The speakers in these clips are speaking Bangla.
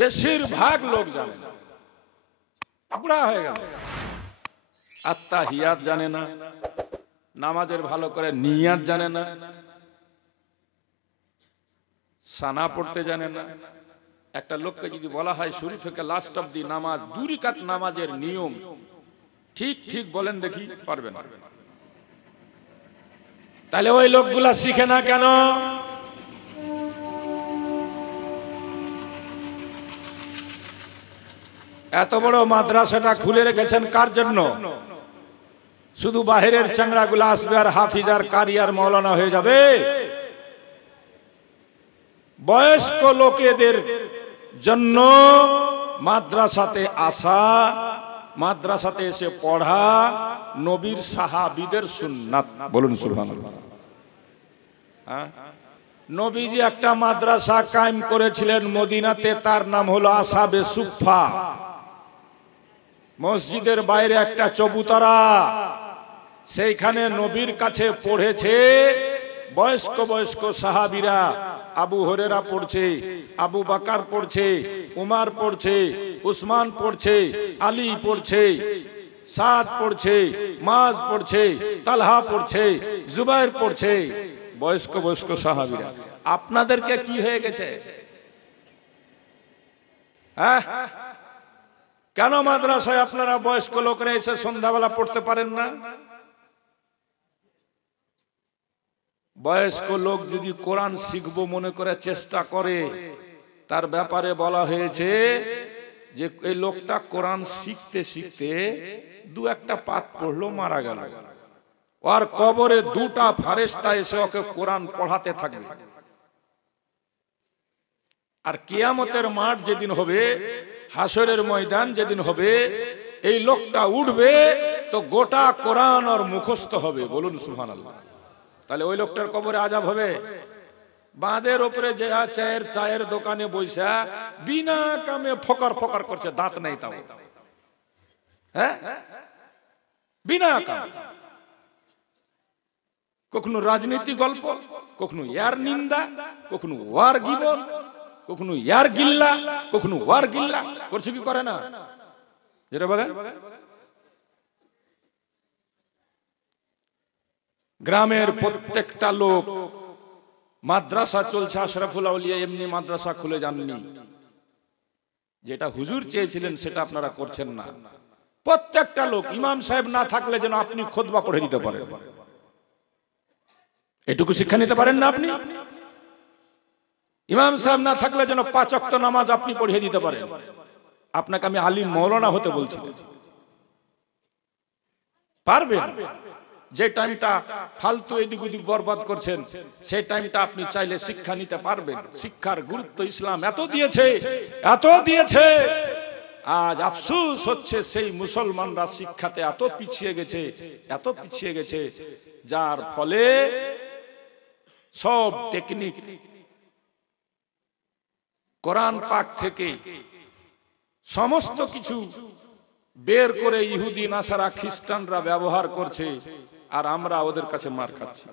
বেশিরভাগ লোক জানে না, বুড়া হয়ে গেল, আত্তাহিয়াত জানে না, নামাজের ভালো করে নিয়াত জানে না, সানা পড়তে জানে না। একটা লোককে যদি বলা হয় শুরু থেকে লাস্ট অব্দি নামাজ, 2 রাকাত নামাজের নিয়ম ঠিক ঠিক বলেন দেখি, পারবে না। তাহলে ওই লোকগুলা শিখে না কেন? এত বড় মাদ্রাসাটা খুলে রেখেছেন কার জন্য? শুধু বাহিরের চাংড়াগুলো আসবে আর হাফিজ আর কারি আর মাওলানা হয়ে যাবে? বয়স্ক লোকেদের জন্য মাদ্রাসাতে আসা, মাদ্রাসাতে এসে পড়া নবীর সাহাবীদের সুন্নাত। বলুন সুবহানাল্লাহ। নবীজি একটা মাদ্রাসা কায়েম করেছিলেন মদিনাতে, তার নাম হলো আসহাবে সুফফা। মসজিদের বাইরে একটা চবুতরা, সেইখানে নবীর কাছে পড়েছে বয়স্ক বয়স্ক সাহাবীরা। আবু হুরায়রা পড়ছে, আবু বকর পড়ছে, উমর পড়ছে, উসমান পড়ছে, আলী পড়ছে, সাদ পড়ছে, মাজ পড়ছে, তালহা পড়ছে, জুবাইর পড়ছে, বয়স্ক বয়স্ক সাহাবীরা। আপনাদেরকে কি হয়ে গেছে? হ্যাঁ, কেন মাদ্রাসায় আপনারা বয়স্ক লোকরা এসে সন্ধ্যাবেলা পড়তে পারেন না? বয়স্ক লোক যদি কোরআন শিখবো মনে করে চেষ্টা করে, তার ব্যাপারে বলা হয়েছে যে এই লোকটা কোরআন শিখতে শিখতে 2-1 পাত পড়লো, মারা গেল, আর কবরে 2টা ফেরেশতা এসে ওকে কোরআন পড়াতে থাকবে। আর কিয়ামতের মাঠ যেদিন হবে, হাসরের ময়দান যেদিন হবে, এই লোকটা উঠবে তো গোটা কোরআন আর মুখস্থ হবে। বলুন সুবহানাল্লাহ। তাহলে ওই লোকটার কবরে আযাব হবে? বাঁধের উপরে যে চায়ের দোকানে বইসা বিনা কামে ফকর ফকর করছে, দাঁত নেই তাও, হ্যাঁ, বিনা কাম, কখনো রাজনীতি গল্প, কখনো ইয়ার নিন্দা, কখনো ওয়ার গিবত, কখনো ইয়ার গিল্লা, কখনো ওয়ার গিল্লা করছে, কি করে না? যেটা বলেন, গ্রামের প্রত্যেকটা লোক, মাদ্রাসা চলছে, আশরাফুল আউলিয়া এমনি মাদ্রাসা খুলে যাননি। যেটা হুজুর চেয়েছিলেন সেটা আপনারা করছেন না। প্রত্যেকটা লোক, ইমাম সাহেব না থাকলে যেন আপনি খুতবা পড়ে দিতে পারেন, এটুকু শিক্ষা নিতে পারেন না আপনি? ইমাম সাহেব না থাকলে যেন 5 ওয়াক্ত নামাজ আপনি পড়িয়ে দিতে পারেন। আপনাকে আমি আলিম মাওলানা হতে বলছি, পারবেন? যে টাইমটা ফালতু এদিক ওদিক বরবাদ করছেন, সেই টাইমটা আপনি চাইলে শিক্ষা নিতে পারবেন। শিক্ষার গুরুত্ব ইসলাম এত দিয়েছে, এত দিয়েছে। আজ আফসোস হচ্ছে সেই মুসলমানরা শিক্ষাতে এত পিছিয়ে গেছে, এত পিছিয়ে গেছে, যার ফলে সব টেকনিক কোরআন পাক থেকে সমস্ত কিছু বের করে ইহুদি নাসারা খ্রিস্টানরা ব্যবহার করছে, আর আমরা ওদের কাছে মার খাচ্ছি।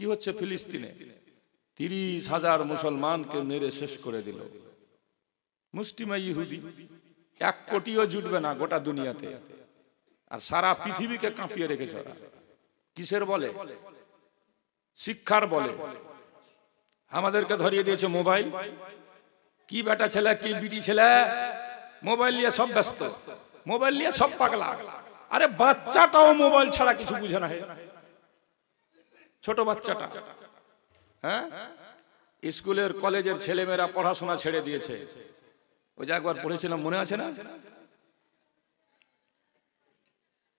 কি হচ্ছে ফিলিস্তিনে? 30,000 মুসলমানকে মেরে শেষ করে দিল মুসলিমা ইহুদি। 1 কোটিও জুটবে না গোটা দুনিয়াতে, আর সারা পৃথিবীকে কাঁপিয়ে রেখেছে ওরা। কিসের বলে? শিক্ষার বলে। আমাদেরকে ধরিয়ে দিয়েছে মোবাইল। কি বেটা ছেলে, কি বিটি ছেলে, মোবাইল নিয়ে সব ব্যস্ত, মোবাইল নিয়ে সব পাগলা। আরে বাচ্চাটাও মোবাইল ছাড়া কিছু বুঝে না, ছোট বাচ্চাটা। হ্যাঁ, স্কুলের কলেজের ছেলেমেয়েরা পড়াশোনা ছেড়ে দিয়েছে। ওই যে একবার পড়েছিলাম, মনে আছে না?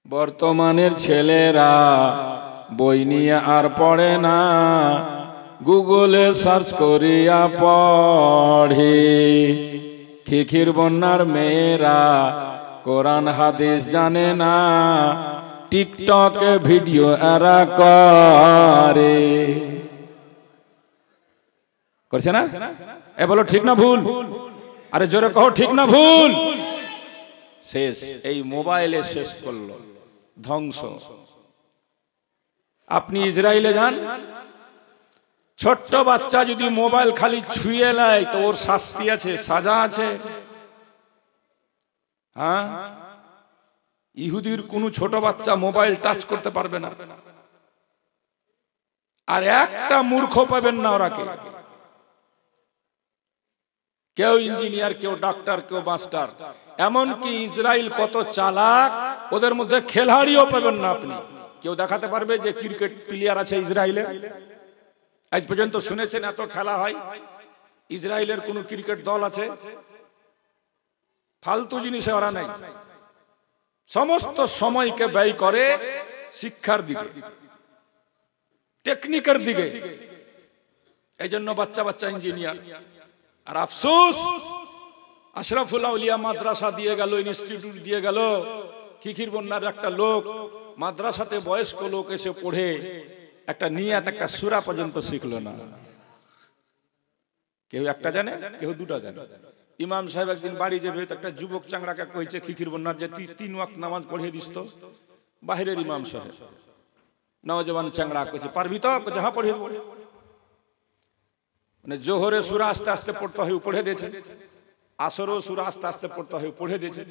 বর্তমানের ছেলেরা বই নিয়ে আর পড়ে না, গুগলে সার্চ করিয়া পড়ে। খিখির বন্যার মেয়েরা কোরআন হাদিস জানে না, টিকটকে ভিডিও এরা করে। করছে না? এ বলো ঠিক না ভুল? আরে জোরে কहो ঠিক না ভুল? শেষ, এই মোবাইলে শেষ করলো, ধ্বংস। আপনি ইসরায়েলে যান, ছোট্ট বাচ্চা যদি মোবাইল খালি ছুঁয়ে নেয় তো ওর শাস্তি আছে, সাজা আছে। হ্যাঁ, ইহুদির কোন ছোট বাচ্চা মোবাইল টাচ করতে পারবে না। আর একটা মূর্খ পাবেন না ওরাকে, কেউ ইঞ্জিনিয়ার, কেউ ডাক্তার, কেউ মাস্টার। এমনকি ইসরায়েল কত চালাক, ওদের মধ্যে খেলাড়িও পাবেন না আপনি। কেউ দেখাতে পারবে যে ক্রিকেট প্লেয়ার আছে ইসরায়েলে? আজ পর্যন্ত শুনেছেন এত খেলা হয়? ইসরায়েলের কোন ক্রিকেট দল আছে? ফালতু জিনিসে ওরা নাই, সমস্ত সময়কে ব্যয় করে শিক্ষার দিকে, টেকনিকের দিকে। এই জন্য বাচ্চা বাচ্চা ইঞ্জিনিয়ার। আর আফসোস, আশরাফুল আউলিয়া মাদ্রাসা দিয়ে গেল, ইনস্টিটিউট দিয়ে গেল, খিখির বন্যার একটা লোক মাদ্রাসাতে বয়স্ক লোক এসে পড়ে একটা নিয়াত, একটা সূরা পর্যন্ত শিখলো না। কেউ একটা জানে, কেউ দুটা জানে। ইমাম সাহেব একদিন বাড়ি যাবে, একটা যুবক চাংড়াকে কইছে খিখির বন্যার যে 3 ওয়াক্ত নামাজ পড়িয়ে দিস তো। বাহিরের ইমাম সাহেব নওজওয়ান চাংড়া কইছে পারবি তো? কইছে হ্যাঁ পড়িয়ে দেব। মানে জোহরে সূরা আস্তে আস্তে পড়তে হয়, পড়ে দিয়েছে। আসরও সূরা আস্তে আস্তে পড়তে হয়, পড়ে দিয়েছে।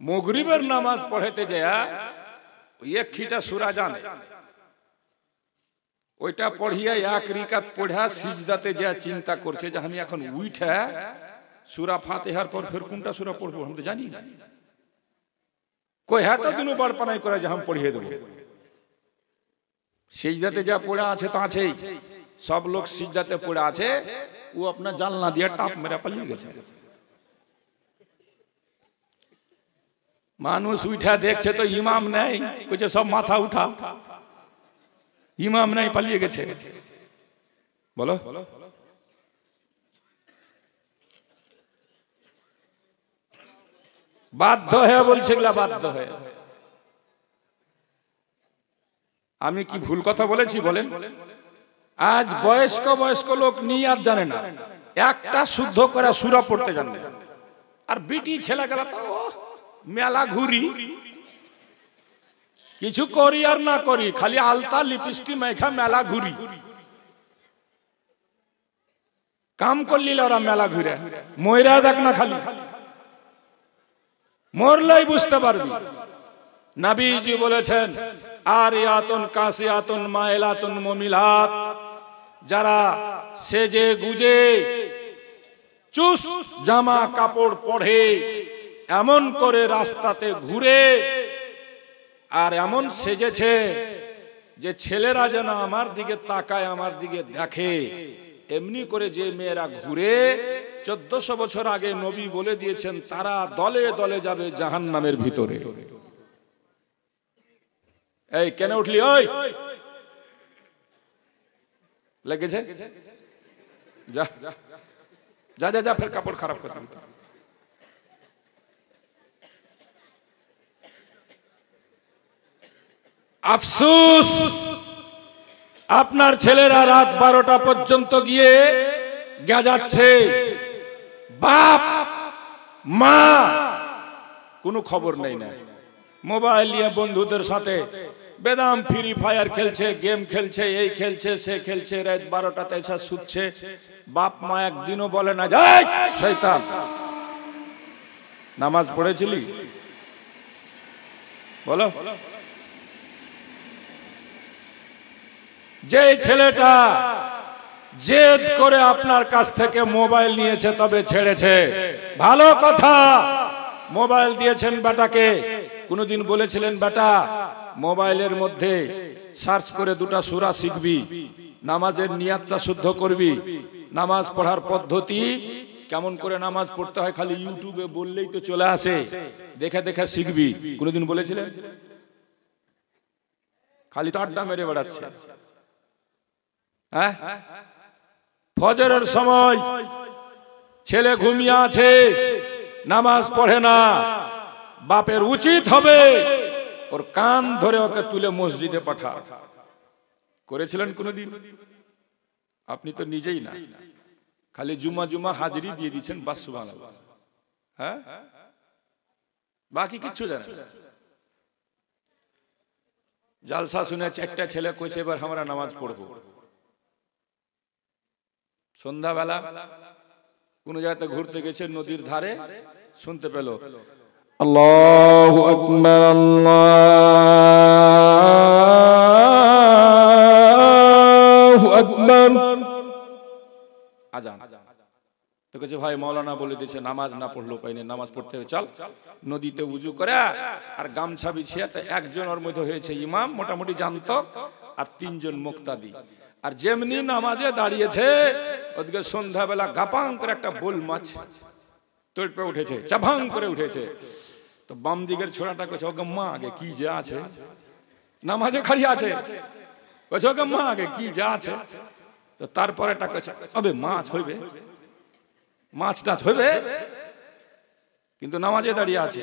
মাগরিবের নামাজ পড়াতে যায় এক খিটা সূরা জানে, ওইটা পড়িয়া এক রিকাত পড়া সিজদাতে যা চিন্তা করছে যে আমি এখন উঠা সূরা ফাতিহার পর ফের কোনটা সূরা পড়বো আমি তো জানি না। কই হ্যাঁ তো দুনো বার পানাই করে যে আমি পড়িয়ে দেব। সিজদাতে যা পড়া আছে তা আছেই, সব লোক সিজদাতে পড়ে আছে, ও আপনার জানলা দিয়ে টাপ মেরে পালিয়ে গেছে। মানুষ উঠা দেখছে তো ইমাম নেই, কইছে সব মাথা উঠা, ইমাম নাই, পালিয়ে গেছে। বলো বাধ্য হয়ে বলছে, বাধ্য হয়ে। আমি কি ভুল কথা বলেছি বলেন? আজ বয়স্ক বয়স্ক লোক নিয়াত জানে না, একটা শুদ্ধ করে সূরা পড়তে জানে না। আর বিটি ছেলে গেল তো মেলা ঘুরি, কিছু করি আর না করি, খালি আলতা লিপস্টিক মেখা মেলা ঘুরি। কাম করলি ওরা মেলা ঘুরে, ময়রা দেখ না, খালি মরলেই বুঝতে পারবি। নবীজি বলেছেন আরিয়াতুন কাসিয়াতুন মাইলাতুন মুমিলাত, যারা সেজে গুজে চুস জামা কাপড় পরে এমন করে রাস্তাতে ঘুরে, আর এমন সেজেছে যে ছেলেরা যেন আমার দিকে তাকায়, আমার দিকে দেখে, এমনি করে যে মেয়েরা ঘুরে 1400 বছর আগে নবী বলে দিয়েছেন তারা দলে দলে যাবে জাহান্নামের ভিতরে। এই কেন উঠলি? ওই লেগেছে, যা যা যা যা, ফের কাপড় খারাপ করতে। আফসোস, আপনার ছেলেরা রাত 12টা পর্যন্ত গিয়ে গেজাচ্ছে, বাপ মা কোনো খবর নেই না। মোবাইল নিয়ে বন্ধুদের সাথে বেদাম ফ্রি ফায়ার খেলছে, গেম খেলছে, এই খেলছে সে খেলছে, রাত 12টাতে এসে শুচ্ছে। বাপ মা একদিনও বলে না যাই শয়তান নামাজ পড়েছিলি? বলো, যে ছেলেটা জেদ করে আপনার কাছ থেকে মোবাইল নিয়েছে তবে ছেড়েছে, ভালো কথা। মোবাইল দিয়েছেন বেটাকে, কোনদিন বলেছিলেন বেটা মোবাইলের মধ্যে সার্চ করে 2টা সূরা শিখবি, নামাজের নিয়াতটা শুদ্ধ করবি, নামাজ পড়ার পদ্ধতি কেমন করে নামাজ পড়তে হয় খালি ইউটিউবে বললেই তো চলে আসে, দেখে দেখে শিখবি, কোনদিন বলেছিলেন? খালি তো আড্ডা মেরে বেড়াচ্ছে। হ্যাঁ, ফজরের সময় ছেলে ঘুমিয়ে আছে, নামাজ পড়ে না, বাপের উচিত হবে ওর কান ধরে ওকে তুলে মসজিদে পাঠা। করেছিলেন কোনদিন? আপনি তো নিজেই না, খালি জুমা জুমা হাজিরি দিয়ে দিচ্ছেন, বাস সুবহানাল্লাহ। হ্যাঁ, বাকি কিচ্ছু জানেন না। জালসা শুনে 4টা ছেলে কইছে এবার আমরা নামাজ পড়বো, সন্ধ্যাবেলা কোন জায়গাতে ঘুরতে গেছে, নদীর ধারে শুনতে পেল আল্লাহু আকবার, আল্লাহু আকবার, আজান। তো কাছে ভাই মৌলানা বলে দিয়েছে নামাজ না পড়লো পাইনি, নামাজ পড়তে হবে, চল নদীতে উজু করে আর গামছা বিছিয়ে। একজন ওর মধ্যে হয়েছে ইমাম, মোটামুটি জানতো, আর 3 জন মুক্তাদি। আর যেমনি নামাজে দাঁড়িয়েছে, ওদিকে সন্ধ্যাবেলা গাপাং করে একটা বোল মাছ তড়পে উঠেছে, চাভাং করে উঠেছে। তো বাম দিকের ছোড়াটা কইছে, ওকে মা আগে কি যা আছে, নামাজে খাড়ি আছে, কইছে ওকে মা আগে কি যা আছে। তো তারপরে টা কইছে, আবে মাছ হইবে, মাছ টাছ হইবে, কিন্তু নামাজে দাঁড়িয়ে আছে।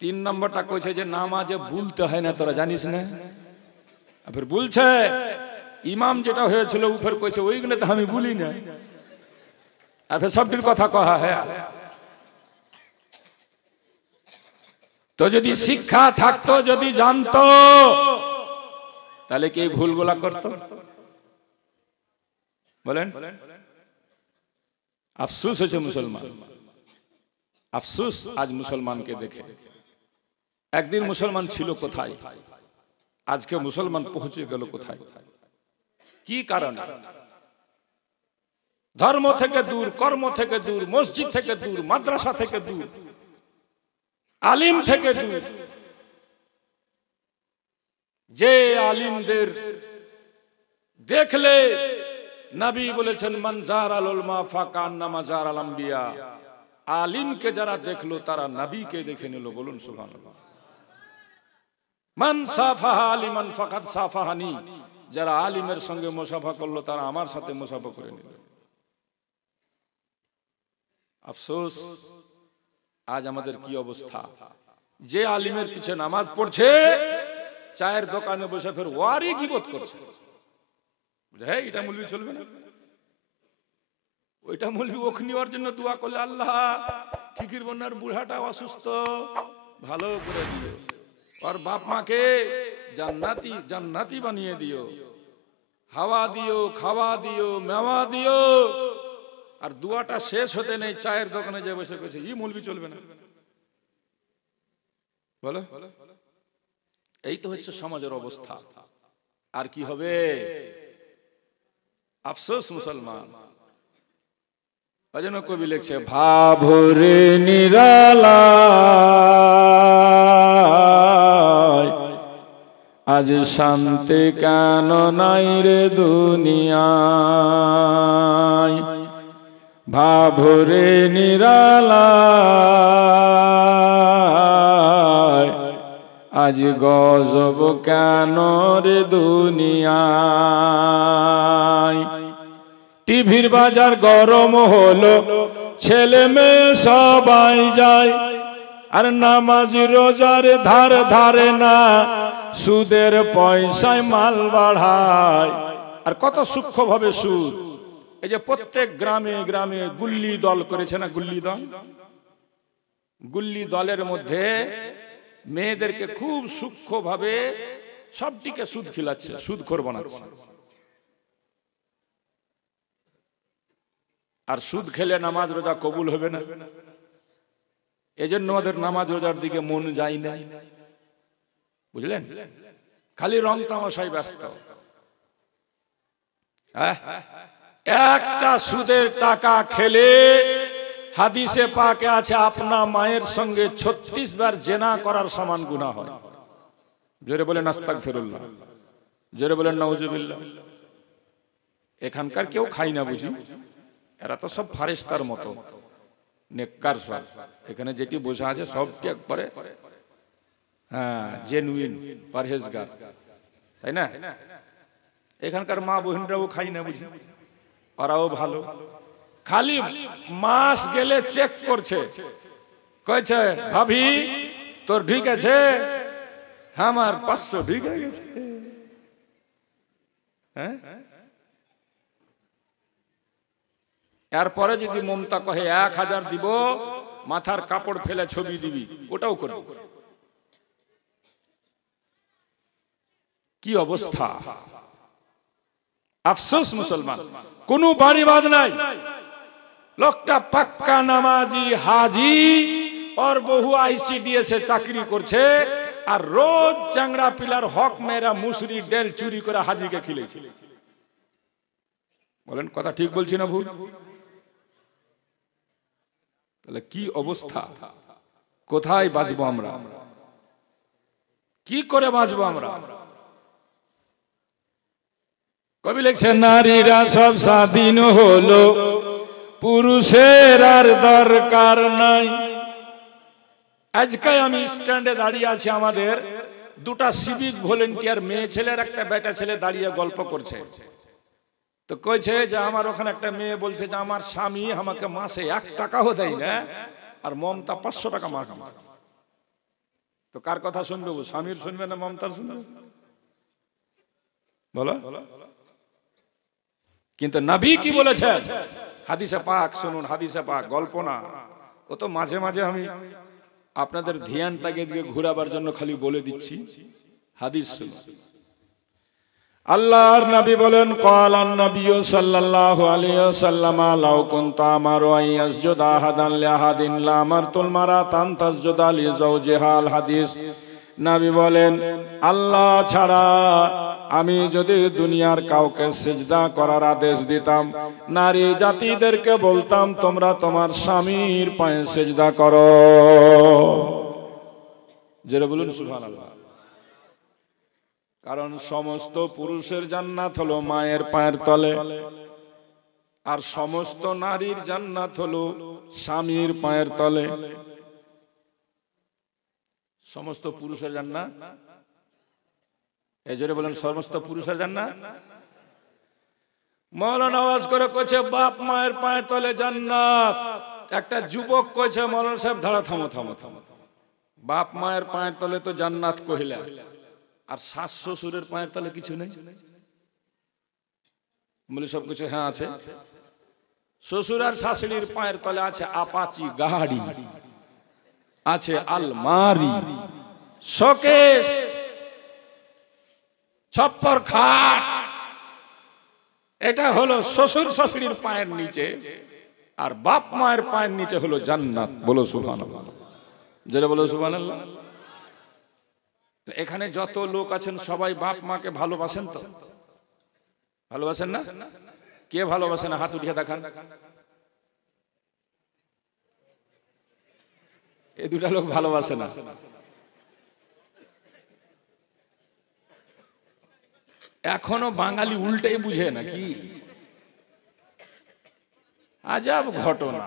3 নম্বরটা কইছে যে নামাজে ভুলতে হয় না, তোরা জানিস না? ফের বলছে ইমাম যেটা হয়েছিল উপর কইছে ওইগুলো তো আমি ভুলি না। আর ফের সবটির কথা কহা হ্যাঁ। তো যদি শিক্ষা থাকতো, যদি জানতো, তাহলে কি এই ভুলগুলা করতো? বলেন। আফসোস হয়েছে মুসলমান, আফসোস আজ মুসলমানকে দেখে। একদিন মুসলমান ছিল কোথায়, আজকে মুসলমান পৌঁছে গেল কোথায়? কি কারণে? ধর্ম থেকে দূর, কর্ম থেকে দূর, মসজিদ থেকে দূর, মাদ্রাসা থেকে দূর, আলিম থেকে দূর। যে আলিমদের দেখলে নবী বলেছেন মান জারাল উলমা ফাকান্নামা জারাল আম্বিয়া, আলিমকে যারা দেখলো তারা নবীকে দেখে নিল। বলুন সুবহানাল্লাহ। মান সাফাহা আলিমান ফাকাদ সাফাহানি, যারা আলিমের সঙ্গে মুসাফা করলো তারা আমার সাথে মুসাফা করে নিল। আফসোস আজ আমাদের কি অবস্থা। যে আলিমের পিছে নামাজ পড়ছে, চায়ের দোকানে বসে ফের ওয়ারি গীবত করছে। হ্যাঁ, এটা মৌলবি চলবে না, ওইটা মৌলবি ওখনি ওর জন্য দোয়া করলে আল্লাহ ফিকির বন্যার বুড়াটা অসুস্থ, ভালো করে দিও, ওর বাপ মাকে জান্নাতি জান্নাতি বানিয়ে দিও, হাওয়া দিও, খাওয়া দিও, মেওয়া দিও। আর দুয়াটা শেষ হতে নেই, চায়ের দোকানে যে বসে গেছে, ই মৌলবি চলবে না। বলো, এই তো হচ্ছে সমাজের অবস্থা। আর কি হবে? আফসোস মুসলমান। অজন্য কবি লিখছে ভাভরে নিরালায় আজ শান্তি কেন নাই রে দুনিয়ায়, ভাভরে নিরালায় আজ গজব কেন রে দুনিয়ায়। টিভির বাজার গরম হলো, ছেলে মেয়ে সবাই যায়, আর নামাজ রোজার ধার ধারে না, সুদের পয়সায় মাল বাড়ায়। আর কত সূক্ষ্ম ভাবে সুদ। এই যে প্রত্যেক গ্রামে গ্রামে গুল্লি দল করেছে না, গুল্লি দল, গুল্লি দলের মধ্যে মেয়েদেরকে খুব সূক্ষ্ম ভাবে সবটিকে সুদ খিলাচ্ছে, সুদখোর বানাচ্ছে। আর সুদ খেলে নামাজ রোজা কবুল হবে না, এজন্য ওদের নামাজ রোজার দিকে মন যায় না। বুঝলেন? খালি রং তামাশায় ব্যস্ত। একটা সুদের টাকা খেলে হাদিসে পাকে আছে আপনা মায়ের সঙ্গে 36 বার জেনা করার সমান গুনাহ হয়। জোরে বলেন আস্তাগফিরুল্লাহ, জোরে বলেন নাউজুবিল্লাহ। এখানকার কেউ খাই না বুঝি, এরা তো সব ফারেস্তার মতো নেককার সব। এখানে যেটি বোঝা আছে সবটি একবারে হ্যাঁ জেনুইন পরহেজগার, তাই না? এখানকার মা বোনরাও খাই না বুঝি, ওরাও ভালো। খালি মাস গেলে চেক করছে, কইছে ভাবি তোর ঢুকেছে, আমার 500 ঢুকে গেছে। হ্যাঁ, এরপরে যদি মমতা কহে 1000 দিব, মাথার কাপড় ফেলে ছবি দিবি, ওটাও করবে। কি অবস্থা! আফসোস মুসলমান, কোন বাড়িবাদ নাই। লোকটা পাক্কা নামাজি হাজি, और বহু আইসিডিএস এ চাকরি করছে, আর রোজ চাংড়া পিলার হক মেরা মুসরি ডেল চুরি করে হাজিকে খিলেছে। বলেন কথা ঠিক বলছি না ভুল? তাহলে কি অবস্থা, কোথায় বাঁচবো আমরা, কি করে বাঁচবো আমরা? কবি লিখছে নারীরা সব স্বাধীন হলো, পুরুষের আর দরকার নাই। আজকে আমি স্ট্যান্ডে দাঁড়িয়ে আছি, আমাদের দুটা সিভিক ভলেন্টিয়ার মেয়ে ছেলের একটা বেটা ছেলে দাঁড়িয়ে গল্প করছে। তো কইছে যে আমার ওখানে একটা মেয়ে বলছে যে আমার স্বামী আমাকে মাসে 1 টাকাও দেয় না, আর মমতা 500 টাকা মাস। তো কার কথা শুনবে, স্বামীর শুনবে না মমতার শুনবে? বলো। কিন্তু নবী কি বলেছেন হাদিসে পাক শুনুন, হাদিসে পাক গল্প না, ও তো মাঝে মাঝে আমি আপনাদের ধ্যানটাকে দিয়ে ঘোরাবার জন্য খালি বলে দিচ্ছি। হাদিস শুনুন। আল্লাহর নবী বলেন, ক্বালান নবী সাল্লাল্লাহু আলাইহি ওয়াসাল্লাম, লাউ কুনতু আমারু আইয়াসজুদা আহাদান লিআহাদিন লা আমারতুল মারাতান তাসজুদা লিজাওজিহা। আল হাদিস। নবী বলেন, আল্লাহ ছাড়া আমি যদি দুনিয়ার কাউকে সিজদা করার আদেশ দিতাম, নারী জাতিদেরকে বলতাম তোমরা তোমার স্বামীর পায়ে সিজদা করো। জোরে বলুন সুবহানাল্লাহ। কারণ সমস্ত পুরুষের জান্নাত হলো মায়ের পায়ের তলে, আর সমস্ত নারীর জান্নাত হলো স্বামীর পায়ের তলে। সমস্ত পুরুষের জান্নাত, এই জোরে বলেন সমস্ত পুরুষের জান্নাত। মাওলানা আওয়াজ করে কইছে বাপ মায়ের পায়ের তলে জান্নাত। একটা যুবক কইছে মাওলানা সাহেব দাঁড়া, থামো থামো থামো, বাপ মায়ের পায়ের তলে তো জান্নাত কহিলা, আর শাশ শ্বশুরের পায়ের তলে কিছু নেই? বলে সব কিছু হ্যাঁ আছে। শ্বশুর আর শাশুড়ির পায়ের তলে আছে আপাচি গাড়ি, আছে আলমারি, শোকেস, ছপ্পর খাট। এটা হলো শ্বশুর শাশুড়ির পায়ের নিচে, আর বাপ মায়ের পায়ের নিচে হলো জান্নাত। বলো সুবহানাল্লাহ, যেটা বলো সুবহানাল্লাহ। এখানে যত লোক আছেন সবাই বাপ মাকে ভালোবাসেন তো? ভালোবাসেন না? কে ভালোবাসে না হাত উঠিয়ে দেখান। এই দুটা লোক ভালোবাসে না। এখনো বাঙালি উল্টেই বুঝে নাকি? আজব ঘটনা।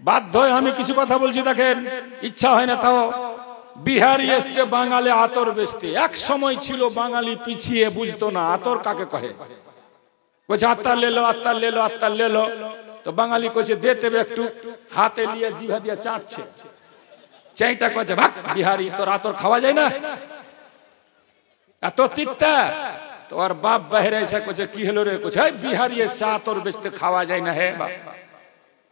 বাধ্য হয়ে আমি কিছু কথা বলছি, দেখেন ইচ্ছা হয় না তাও। বিহারি এসছে বাঙালি আতর বেচতে। এক সময় ছিল বাঙালি পিছিয়ে, বুঝতো না আতর কাকে কহে। কইছে আত্তার লেলো, আত্তার লেলো, আত্তার লেলো। তো বাঙালি কইছে দে দেবে একটু, হাতে নিয়ে জিভা দিয়ে চাটছে। চাইটা কইছে ভাগ বিহারি, তোর আতর খাওয়া যায় না, এত তিতা। তো আর বাপ বাইরে এসে কইছে কি হলো রে? কইছে বিহারি এসে আতর বেচতে খাওয়া যায় না হে বাপ।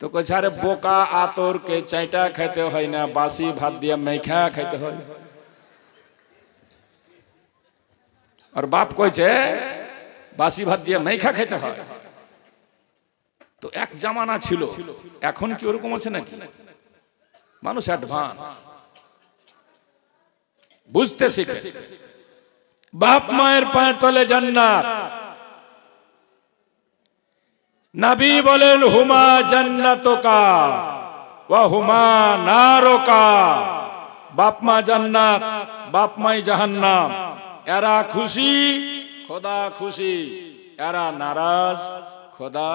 তো কইছে আরে বোকা, আতর কে চাইটা খেতে হয় না, বাসি ভাত দিয়ে মেখা খেতে হয়। আর বাপ কইছে বাসি ভাত দিয়ে মেখা খেতে হয়। তো এক জামানা ছিল, এখন কি ওরকম আছে নাকি? মানুষ অ্যাডভান্স, বুঝতে শিখে। বাপ মায়ের পায়ের তলে জান্নাত। নবী বলেন হুমা জান্নাতুকা ওয়া হুমা নারুকা। বাপ মা জান্নাত, বাপ মাই জাহান্নাম। এরা খুশি, খোদা খুশি, এরা নারাজ, খোদা।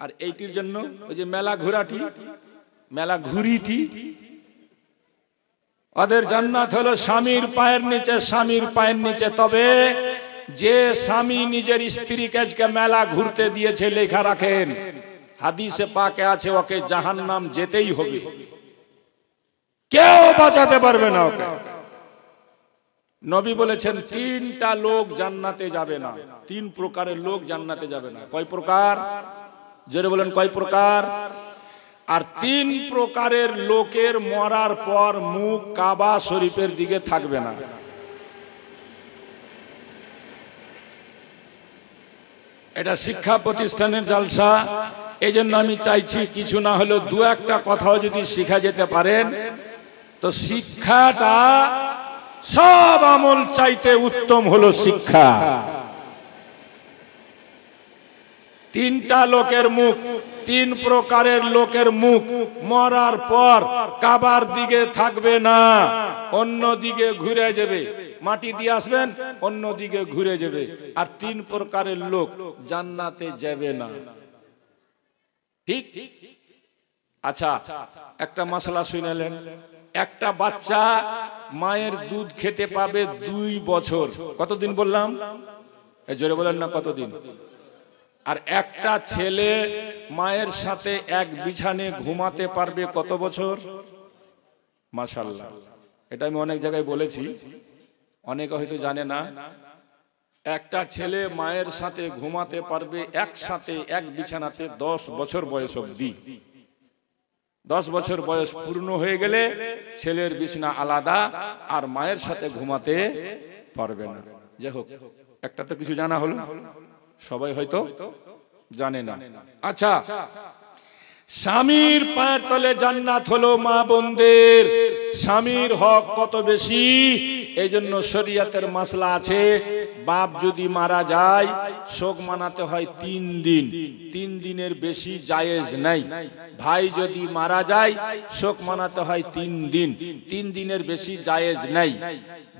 আর এইটির জন্য ওই যে মেলা ঘুরাটি, মেলা ঘুরিটি, ওদের জান্নাত হলো স্বামীর পায়ের নিচে, স্বামীর পায়ের নিচে। তবে যে স্বামী নিজের স্ত্রীকে আজকে মেলা ঘুরতে দিয়েছে, লেখা রাখেন হাদিসে পাকে আছে ওকে জাহান্নাম যেতেই হবে, কেউ বাঁচাতে পারবে না ওকে। নবী বলেছেন 3টা লোক জান্নাতে যাবে না, 3 প্রকারের লোক জান্নাতে যাবে না। কয় প্রকার? জোরে বলেন কয় প্রকার? আর 3 প্রকারের লোকের মরার পর মুখ কাবা শরীফের দিকে থাকবে না। এটা শিক্ষা প্রতিষ্ঠানের জলসা, এই জন্য আমি চাইছি কিছু না হলেও দু একটা কথাও যদি শিখা যেতে পারেন তো শিক্ষাটা সব আমল চাইতে উত্তম হলো শিক্ষা। তিনটা লোকের মুখ, তিন প্রকারের লোকের মুখ মরার পর কাবার দিকে থাকবে না, অন্য দিকে ঘুরে যাবে। মাটি দিয়ে আসবেন, অন্য দিকে ঘুরে যাবে। আর তিন প্রকারের লোক জান্নাতে যাবে না। ঠিক? আচ্ছা, একটা মশলা শুনেলেন, একটা বাচ্চা মায়ের দুধ খেতে পাবে 2 বছর। কতদিন বললাম? জোরে বলেন না, কতদিন? আর একটা ছেলে মায়ের সাথে এক বিছানে ঘুমাতে পারবে কত বছর? মাশাআল্লাহ, এটা আমি অনেক জায়গায় বলেছি, অনেকে হয়তো জানে না। একটা ছেলে মায়ের সাথে ঘুমাতে পারবে একসাথে এক বিছানাতে 10 বছর বয়স অবধি। 10 বছর বয়স পূর্ণ হয়ে গেলে ছেলের বিছানা আলাদা, আর মায়ের সাথে ঘুমাতে পারবে না। যাই হোক, একটা তো কিছু জানা হলো, সবাই হয়তো জানে না। আচ্ছা, স্বামীর পায়ের তলে জান্নাত হলো মা বোনদের। স্বামীর হক কত বেশি, এই জন্য শরীয়তের মাসলা আছে, বাপ যদি মারা যায় শোক মানাতে হয় 3 দিন, 3 দিনের বেশি জায়েজ নাই। ভাই যদি মারা যায় শোক মানাতে হয় 3 দিন, 3 দিনের বেশি জায়েজ নাই।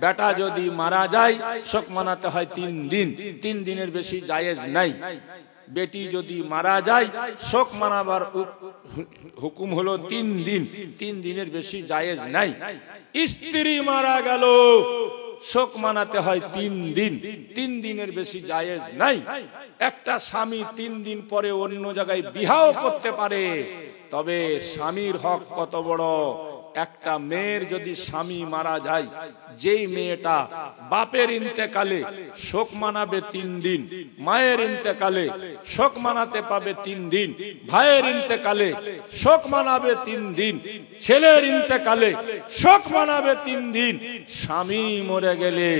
বেটা যদি মারা যায় শোক মানাতে হয় 3 দিন, 3 দিনের বেশি জায়েজ নাই। বেটি যদি মারা যায় শোক মানাবার হুকুম হলো 3 দিন, 3 দিনের বেশি জায়েজ নাই। স্ত্রী মারা গেল শোক মানাতে হয় 3 দিন, 3 দিনের বেশি জায়েজ নাই। একটা স্বামী 3 দিন পরে অন্য জায়গায় বিবাহ করতে পারে, তবে স্বামীর হক কত বড়। একটা মেয়ের যদি স্বামী মারা যায়, যেই মেয়েটা বাপের ইন্তেকালে শোক মানাবে 3 দিন, মায়ের ইন্তেকালে শোক মানাতে পাবে 3 দিন, ভাইয়ের ইন্তেকালে শোক মানাবে 3 দিন, ছেলের ইন্তেকালে শোক মানাবে 3 দিন, স্বামী মরে গেলে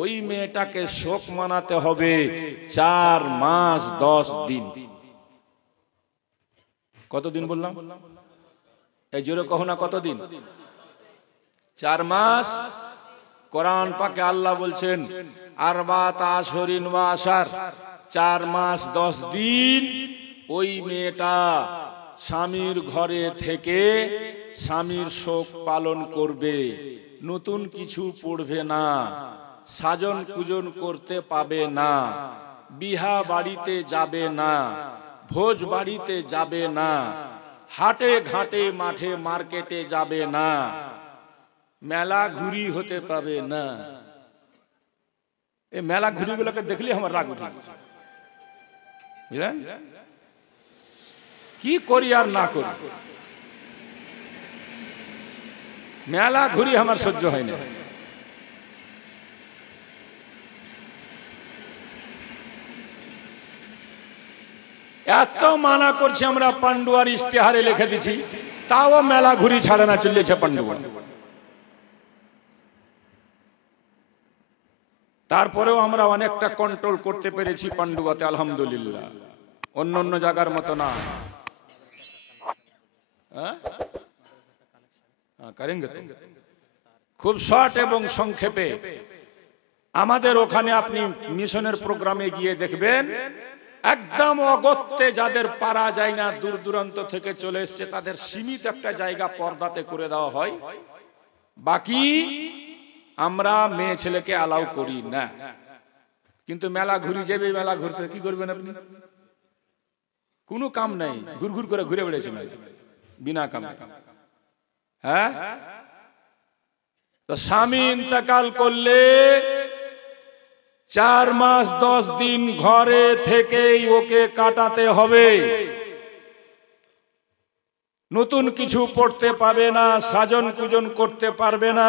ওই মেয়েটাকে শোক মানাতে হবে 4 মাস 10 দিন। কতদিন বললাম? এই জোরে কहो না, কতদিন? 4 মাস। কোরআন পাকে আল্লাহ বলছেন আরবাত আশরিন ওয়া আশার, 4 মাস 10 দিন ওই মেয়েটা স্বামীর ঘরে থেকে স্বামীর শোক পালন করবে, নতুন কিছু পড়বে না, সাজন পূজন করতে পাবে না, বিহা বাড়িতে যাবে না, ভোজ বাড়িতে যাবে না, হাটে ঘাটে মাঠে মার্কেটে যাবে না, মেলা ঘুরি হতে পাবে না। এই মেলা ঘুরি গুলোকে দেখলে আমার রাগ উঠে, বুঝলেন? কি করি আর না করি, মেলা ঘুরি আমার সহ্য হয় না। এত মানা করছি আমরা, পান্ডুয়ার ইশতেহারে লিখে দিছি, তাও মেলা ঘুরি ছাড়ে না, চলেছে পান্ডুয়া। তারপরেও আমরা অনেকটা কন্ট্রোল করতে পেরেছি পান্ডুয়াতে, আলহামদুলিল্লাহ, অন্য অন্য জায়গার মতো না। খুব শর্ট এবং সংক্ষেপে আমাদের ওখানে আপনি মিশনের প্রোগ্রামে গিয়ে দেখবেন, একদম অগত্যে যাদের পারা যায় না, দূর দূরান্ত থেকে চলে এসছে, তাদের সীমিত একটা জায়গা পর্দাতে করে দেওয়া হয়। বাকি আমরা মেয়ে ছেলেকে অ্যালাউ করি না। কিন্তু মেলা ঘুরি যাবে, মেলা ঘুরতে কি করবেন আপনি? কোনো কাম নাই, ঘুরঘুর করে ঘুরে বেড়েছে বিনা কামে। হ্যাঁ, তো স্বামী ইন্তেকাল করলে 4 মাস 10 দিন ঘরে থেকেই ওকে কাটাতে হবে। নতুন কিছু পড়তে পাবে না, সাজন পূজন করতে পারবে না।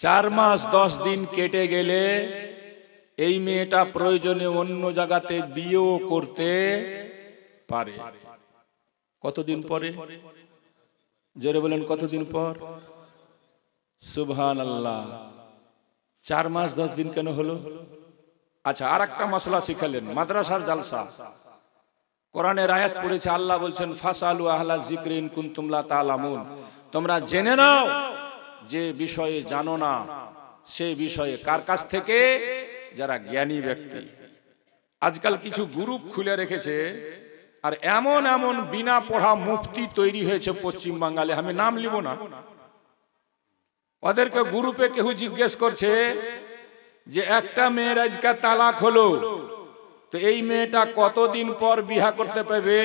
4 মাস 10 দিন কেটে গেলে এই মেয়েটা প্রয়োজনে অন্য জায়গাতে বিয়েও করতে পারে। কতদিন পরে? জোরে বলেন, কতদিন পর? সুবহানাল্লাহ। 4 মাস 10 দিন কেন হলো? আচ্ছা, আর একটা মশলা শিখালেন, মাদ্রাসার জালসা। কোরআনের আয়াত পড়েছে, আল্লাহ বলছেন ফাসালু আহলা যিকরি ইন কুনতুম লা তা'লামুন, তোমরা জেনে নাও যে বিষয়ে জানো না সেই বিষয়ে। কার কাছ থেকে? যারা জ্ঞানী ব্যক্তি। আজকাল কিছু গ্রুপ খুলে রেখেছে, আর এমন এমন বিনা পড়া মুফতি তৈরি হয়েছে পশ্চিম বাঙালি, আমি নাম লিব না। ওদেরকে গ্রুপে কেউ জিজ্ঞেস করছে যে একটা মেয়ের আজকে তালাক হলো, তো এই মেয়েটা কতদিন পর বিয়া করতে পারবে?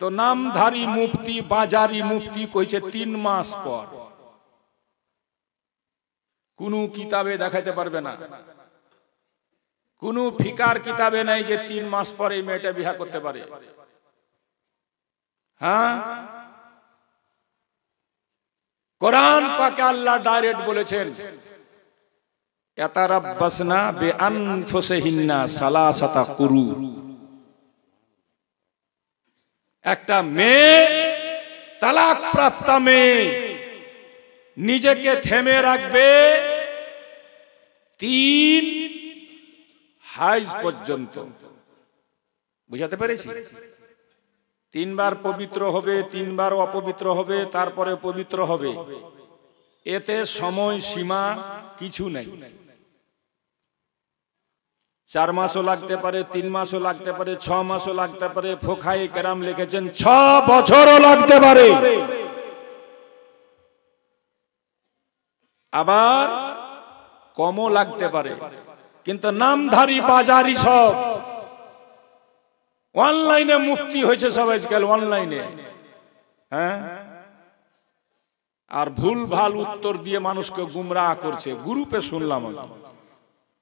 তো নামধারী মুফতি, বাজারি মুফতি কইছে 3 মাস পর। কোন কিতাবে দেখাইতে পারবে না, কোন ফিকার কিতাবে নাই যে 3 মাস পর এই মেয়েটা বিয়া করতে পারে। হ্যাঁ, কোরআন পাকে আল্লাহ ডাইরেক্ট বলেছেন ইয়াতারাব্বাসনা বিআনফুসিহিন্না সালাসাতা কুরু। একটা মেয়ে, তালাক প্রাপ্ত মেয়ে, নিজেকে থেমে রাখবে 3 হাইজ পর্যন্ত। বুঝাতে পেরেছি? 3 বার পবিত্র হবে, 3 বার অপবিত্র হবে, তারপরে পবিত্র হবে। এতে সময় সীমা কিছু নেই। 4 মাসও লাগতে পারে, 3 মাসও লাগতে পারে, 6 মাসও লাগতে পারে, ফোকায়ে কেরাম লিখেছেন 6 বছরও লাগতে পারে। আবার কমও লাগতে পারে। কিন্তু নামধারী বাজারি সব অনলাইনে মুফতি হয়েছে সব আজকাল, অনলাইনে। হ্যাঁ, আর ভুল ভাল উত্তর দিয়ে মানুষকে গুমরাহ করছে। গ্রুপে শুনলাম,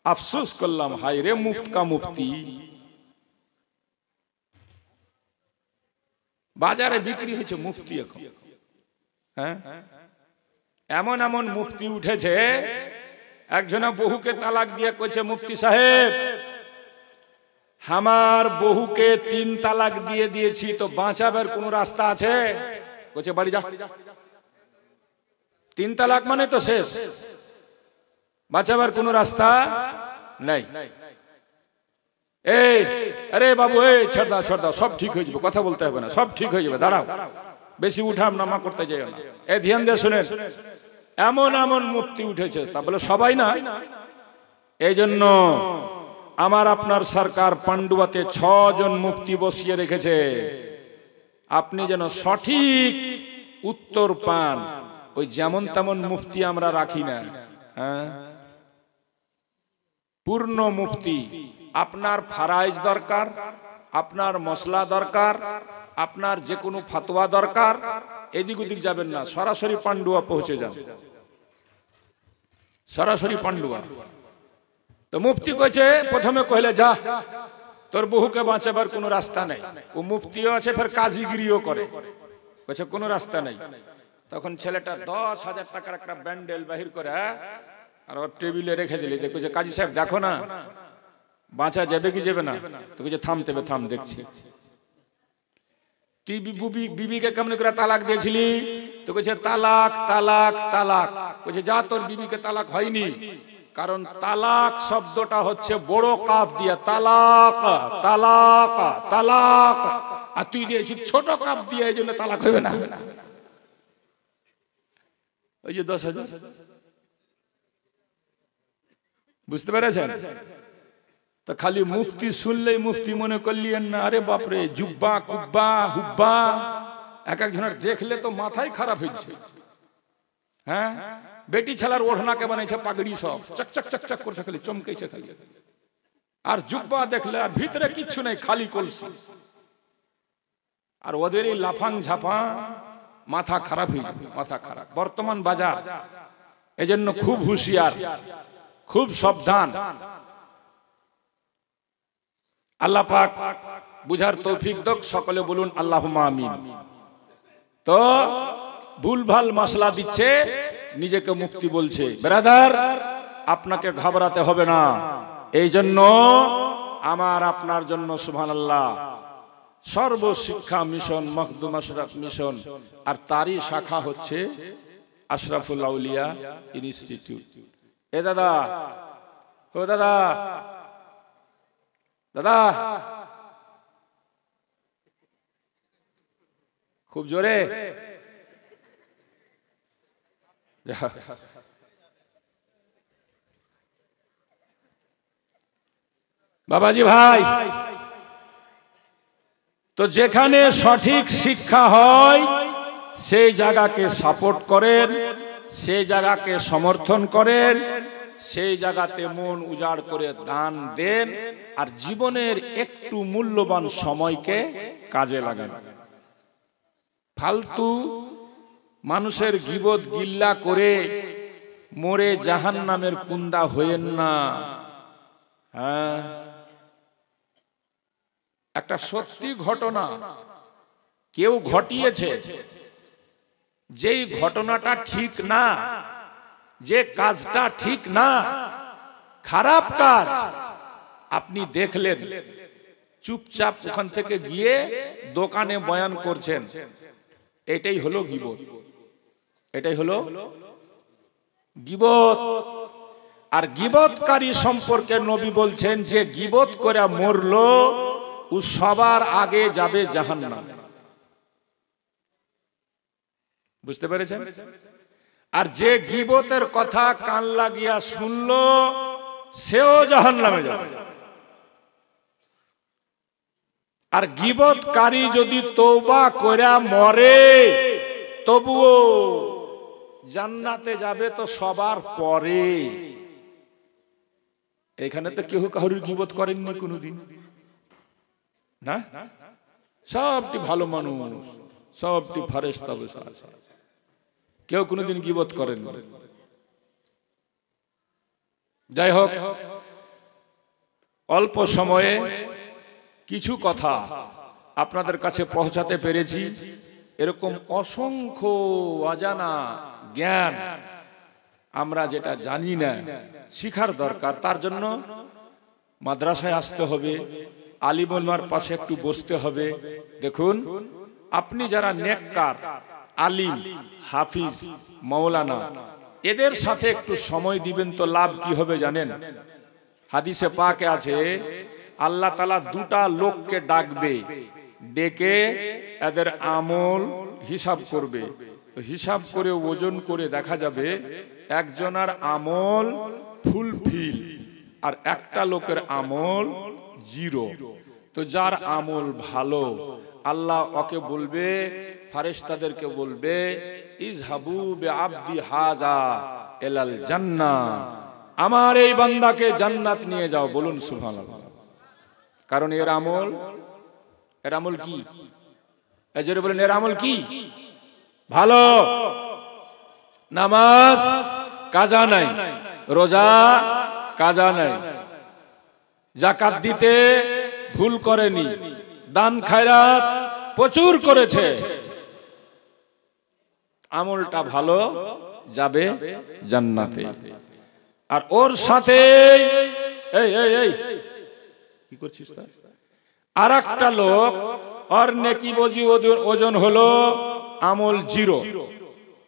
আফসোস করলাম, হায় রে মুফত কা মুফতি। বাজারে বিক্রি হয়েছে মুফতি এখন। হ্যাঁ, এমন এমন মুফতি উঠেছে, একজনা বহুকে তালাক দিয়ে কইছে, মুফতি সাহেব আমার বহুকে 3 তালাক দিয়ে দিয়েছি, তো বাঁচাবার কোন রাস্তা আছে? কইছে বাড়ি যা। 3 তালাক মানে তো শেষ, বাঁচাবার কোন রাস্তা নাই। এই আরে বাবু, এই ছেড়ে দাও, ছেড়ে দাও, সব ঠিক হয়ে যাবে, কথা বলতে হবে না, সব ঠিক হয়ে যাবে, দাঁড়াও, বেশি উঠাম নামা করতে যাও না। এই ধ্যান দিয়ে শুনেন, এমন এমন মুফতি উঠেছে, তা বলে সবাই না। এই জন্য আমার আপনার সরকার পান্ডুয়াতে 6 জন মুফতি বসিয়ে রেখেছে। আপনি যেন সঠিক উত্তর পান, ওই যেমন তেমন মুফতি আমরা রাখি না। হ্যাঁ, পূর্ণ মুফতি। আপনার ফারাইজ দরকার, আপনার মশলা দরকার, আপনার যে কোনো ফতোয়া দরকার, এদিক ওদিক যাবেন না, সরাসরি পান্ডুয়া পৌঁছে যান, সরাসরি পান্ডুয়া। তো মুফতি কইছে, প্রথমে কইলে যা, তোর বহুকে বাঁচাবার কোনো রাস্তা নেই। ও মুফতিও আছে, ফের কাজীগিরিও করে, কইছে কোনো রাস্তা নেই। তখন ছেলেটা 10,000 টাকার একটা ব্যান্ডেল বাহির করে আর ওর টেবিলে রেখে দিলি, কইছে কাজী সাহেব দেখো না বাঁচা যাবে কি যাবে না? তো কইছে থামতে হবে, থাম দেখছি। তুই বিবিকে কেমন করে তালাক দিয়েছিলি? তো কইছে তালাক তালাক তালাক। কইছে যা, তোর বিবিকে তালাক হয়নি, কারণ তালাক শব্দটা হচ্ছে বড় কাফ দিয়ে তালাক তালাক তালাক, আর তুই দিয়েছিস ছোট কাফ দিয়ে, এই জন্য তালাক হবে না। ওই যে 10,000, বুঝতে পেরেছেন? তো খালি মুফতি শুনলেই মুফতি মনে করলেন না, আরে বাপরে, জুব্বা কুব্বা হুব্বা, এক একজনের দেখলে তো মাথাই খারাপ হয়েছে। হ্যাঁ, বেটি ছেলার ওড়নাকে বানাইছে পাগড়ি, সব চকচক চকচক করছে, খালি চমকেছে খালি। আর জুব্বা দেখলে আর ভিতরে কিচ্ছু নাই, খালি কলসি। আর ওদের এই লাফাং ঝাপা, মাথা খারাপ হয়ে যাবে, মাথা খারাপ। বর্তমান বাজার, এজন্য খুব হুঁশিয়ার, খুব সাবধান। আল্লাহ পাক বুঝার তৌফিক দাও, সকলে বলুন আল্লাহুম্মা আমিন। তো ভুলভাল মাসলা দিচ্ছে, নিজেকে মুফতি বলছে। ব্রাদার, আপনাকে ঘাবড়াতে হবে না। এই জন্য আমার আপনার জন্য সুবহানাল্লাহ সর্বশিক্ষা মিশন, মখদুম আশরাফ মিশন, আর তারই শাখা হচ্ছে আশরাফুল আউলিয়া ইনস্টিটিউট। এ দাদা, ও দাদা, দাদা খুব জোরে, বাবাজি ভাই, তো যেখানে সঠিক শিক্ষা হয় সেই জায়গাকে সাপোর্ট করেন, সেই জায়গাকে সমর্থন করেন, সেই জায়গাতে মন উজাড় করে দান দেন, আর জীবনের একটু মূল্যবান সময়কে কাজে লাগান। ফালতু মানুষের গীবত গিল্লা করে মরে জাহান্নামের কুন্দা হয়েন না। হ্যাঁ, একটা সত্যি ঘটনা কেউ ঘটিয়েছে, যেই ঘটনাটা ঠিক না, যে কাজটা ঠিক না, খারাপ কাজ আপনি দেখলেন, চুপচাপ ওখান থেকে গিয়ে দোকানে বয়ান করছেন, এটাই হলো গীবত, এটাই হলো গীবত। আর গীবতকারী সম্পর্কে নবী বলছেন যে গীবত করে মরলো ও সবার আগে যাবে জাহান্নামে। বুঝতে পেরেছেন? আর যে গীবতের কথা কান লাগিয়া শুনলো সেও জাহান্নামে যাবে। আর গীবতকারী যদি তওবা কইরা মরে তবুও জান্নাতে যাবে তো সবার পরে। এখানে তো কেউ কারোর গীবত করেননি কোনোদিন, না? সবটি ভালো মানুষ, সবটি ফেরেশতা বসে আছে, কেউ কোনোদিন গীবত করেন। যাই হোক, অল্প সময়ে কিছু কথা আপনাদের কাছে পৌঁছাতে পেরেছি। এরকম অসংখ্য অজানা জ্ঞান আমরা যেটা জানি না, শিখার দরকার। তার জন্য মাদ্রাসায় আসতে হবে, আলিম ওলামার পাশে একটু বসতে হবে। দেখুন, আপনি যারা নেককার, আলিম, হাফিজ, মাওলানা, এদের সাথে একটু সময় দিবেন তো লাভ কি হবে জানেন? হাদিসে পাকে আছে আল্লাহ তাআলা দুটা লোককে ডাকবে, ডেকে এদের আমল হিসাব করবে। হিসাব করে ওজন করে দেখা যাবে একজনের আমল ফুলফিল আর একটা লোকের আমল জিরো। তো যার আমল ভালো আল্লাহ ওকে বলবে, ফেরেশতাদেরকে বলবে, ইযহাবু বিআবদি হাযা ইলাল জান্নাহ, আমার এই বান্দাকে জান্নাত নিয়ে যাও। বলুন সুবহানাল্লাহ। কারণ এর আমল কি? এজরে বলেন, এর আমল কি? ভালো। নামাজ কাজা নাই, রোজা কাজা নাই, যাকাত দিতে ভুল করেনি, দান খায়রাত প্রচুর করেছে, আমলটা ভালো, যাবে জান্নাতে। আর ওর সাথে এই কি করছিস? আর একটা লোক, ওর নেকি বজি ওজন হলো আমল জিরো।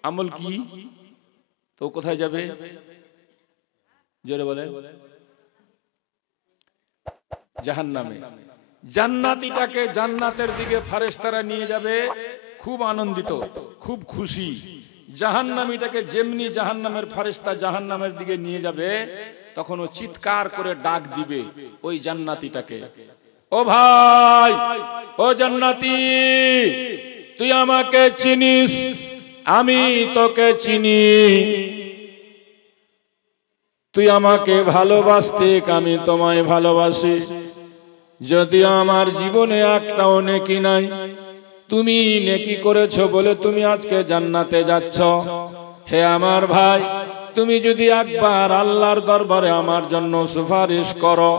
আমল কি? তো কোথায় যাবে? জোরে বলেন। জাহান্নামে। জান্নাতীটাকে জান্নাতের দিকে ফেরেশতারা নিয়ে যাবে, খুব আনন্দিত, খুব খুশি। জাহান্নামীটাকে যেমনি জাহান্নামের ফেরেশতা জাহান্নামের দিকে নিয়ে যাবে, তখন ও চিৎকার করে ডাক দিবে ওই জান্নাতীটাকে, ও ভাই, ও জান্নাতি, তুই আমাকে চিনিস, আমি তোকে চিনি, তুই আমাকে ভালোবাসতে, আমি তোমায় ভালোবাসি, যদিও আমার জীবনে একটাও নেকি নাই, তুমি নেকি করেছো বলে তুমি আজকে জান্নাতে যাচ্ছ। হে আমার ভাই, তুমি যদি একবার আল্লাহর দরবারে আমার জন্য সুপারিশ করো,